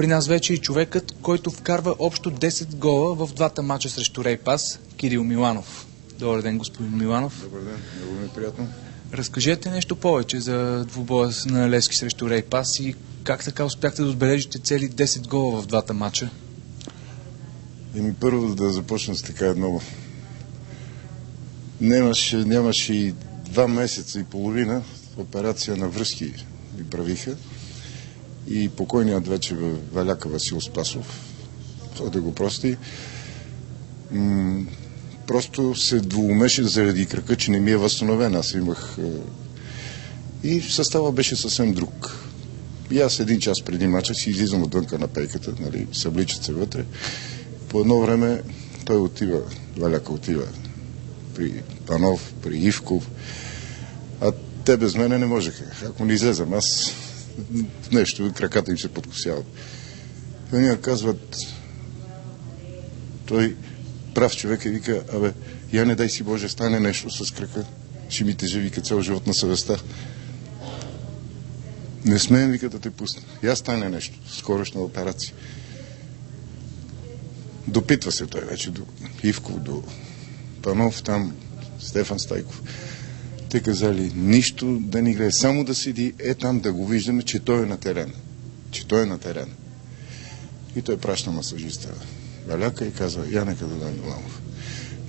При нас вече и човекът, който вкарва общо 10 гола в двата мача срещу Рейпас, Кирил Миланов. Добър ден, господин Миланов. Добър ден, много ми е приятно. Разкажете нещо повече за двубоя на Левски срещу Рейпас и как така успяхте да отбележите цели 10 гола в двата мача? Първо да започна с така едно. Нямаше и 2 месеца и половина операция на връзки ми правиха и покойният вече Валяка Васил Спасов, да го прости, просто се двоумеше заради крака, че не ми е възстановен. Аз имах... И състава беше съвсем друг. И аз 1 час преди мача си излизам отвънка на пейката, нали, събличат се вътре. По едно време той отива, Валяка отива при Панов, при Ивков, а те без мене не можеха. Ако не излезам, аз нещо, краката им се подкосяват. И они казват, той прав човек и вика, я не дай си Боже, стане нещо с крака, ще ми тежи, вика, цял живот на съвестта. Не смеем, вика, да те пусна. Я стане нещо, скорошна операция. Допитва се той вече до Ивков, до Панов, там Стефан Стайков. Те казали, нищо да ни гледа, само да седи там да го виждаме, че той е на терена. Че той е на терена. И той праща масажиста Валяка и казва, я нека да дам Миланов.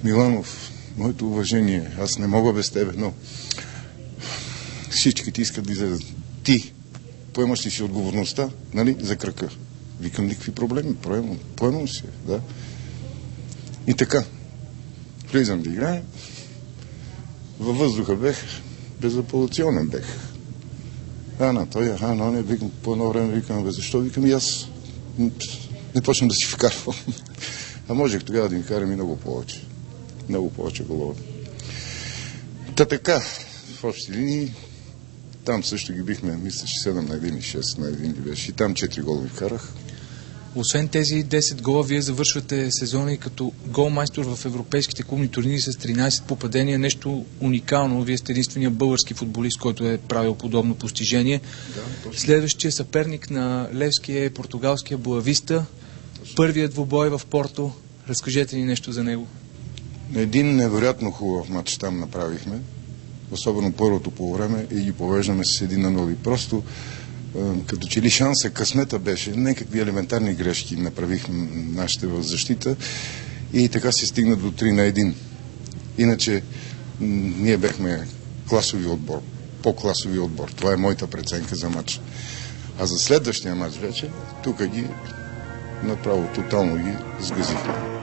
Миланов, моето уважение, аз не мога без тебе, но всички ти искат да излезат. Ти поемаш ли си отговорността, нали, за крака? Викам, никакви проблеми, поемам си, да. И така, влизам да играем, във въздуха бех, безапелационен бех. Той, не, викам, по едно време викам, защо? Викам, и аз не почнем да си вкарвам. А можех тогава да им карам и много повече голове. Та така, в общи линии, там също ги бихме, мисля, 7 на 1 и 6 на 1 ли беше. И там 4 гола ми вкарах. Освен тези 10 гола, вие завършвате сезона и като голмайстор в европейските клубни турнири с 13 попадения. Нещо уникално. Вие сте единствения български футболист, който е правил подобно постижение. Да, следващия съперник на Левски е португалския Боависта. Първият двубой в Порто. Разкажете ни нещо за него. Един невероятно хубав матч там направихме. Особено първото по време и ги повеждаме с 1 на 0. Просто като че ли шанса, късмета беше, някакви елементарни грешки направихме нашите в защита и така се стигна до 3 на 1. Иначе ние бехме класови отбор, по-класови отбор. Това е моята преценка за матч. А за следващия матч вече, тук ги направо тотално ги сгазихме.